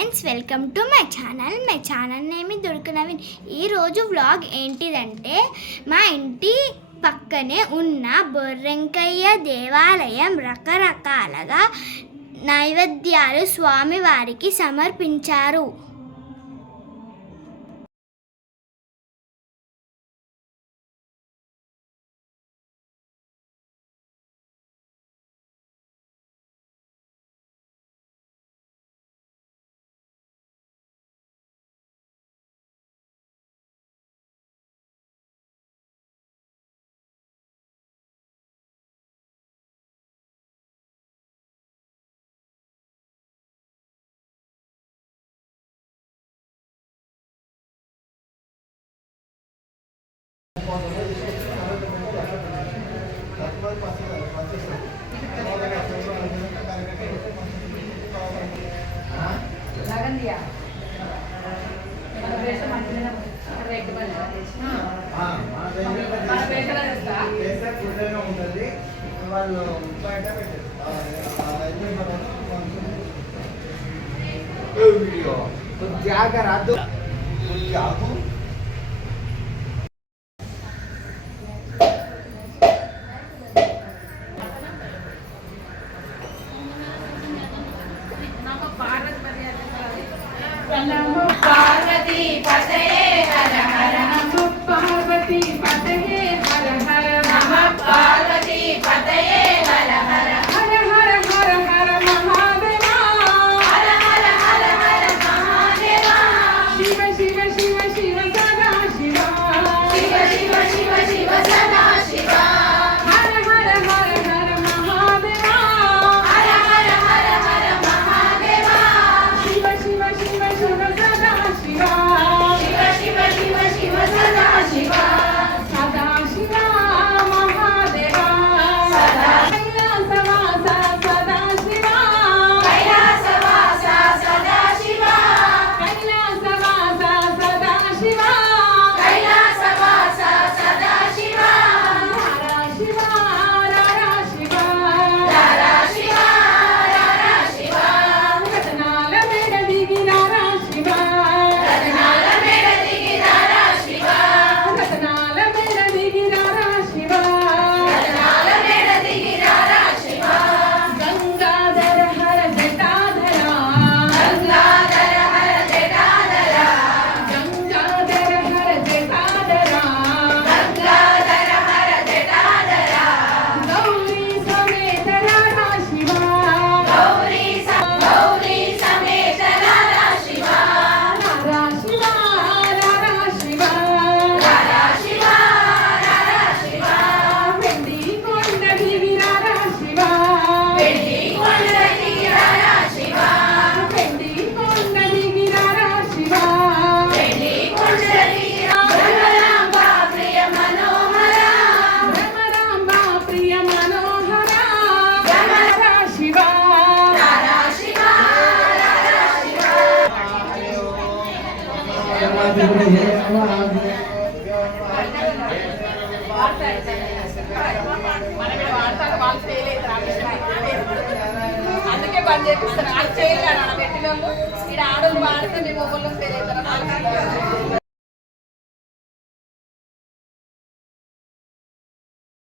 Friends, welcome to my channel name Durga Naveen. ఈరోజు vlog ఏంటిదంటే మా ఇంటి పక్కనే ఉన్న బొర్రెంకయ్య దేవాలయం రకరకాలుగా నైవేద్యాలు స్వామివారికి సమర్పించారు. వాళ్ళు బయట వీడియో జాగ్రత్త నమో పార్వతీ పతయే హర హర నమో పార్వతీ పతయే హర హర నమో పార్వతీ పతయే హర హర హర హర హర హర మహాదేవా హర హర హర హర మహాదేవా శివ శివ శివ శివ సదా శివ శివ శివ శివ శివ సదా శివ హర హర హర హర మహాదేవా హర హర హర హర మహాదేవా శివ శివ శివ శివ సదా శివ శివ శివ శివ శివ సదా శివ సదా శివ మహాదేవా సదా కైలాసవాస సదా శివ కైలాసవాస సదా శివ కైలాసవాస సదా శివ కైలాసవాస సదా శివ రారా శివ రారా శివ రారా శివ రారా శివ రతనాల మేడ దిగి రారా శివ రతనాల మేడ దిగి రారా శివ రతనాల మేడ దిగి రారా శివ రతనాల మేడ దిగి రారా శివ గంగాధర హర జటాధర గంగాధర హర జటాధర గంగాధర హర జటాధర గంగాధర హర జటాధర గౌరీ సమేత రారా శివ గౌరీ సమేత రారా శివ రారా శివ రారా శివ రారా శివ రారా శివ వెండి కొండ దిగి రారా శివ వెండి కొండ దిగి రారా శివ వెండి కొండ దిగి రారా శివ వెండి కొండ దిగి భ్రమరాంబ ప్రియ మనోహర భ్రమరాంబ ప్రియ మనోహర భ్రమరా శివ రారా శివ రారా శివ అందుకే బంద్ చేపిస్తారు. అది చేయలేదు పెట్టిన వాళ్ళు ఇక్కడ ఆడలు వాడితే మేము మొబైల్లో ఫెయిల్ అవుతారు.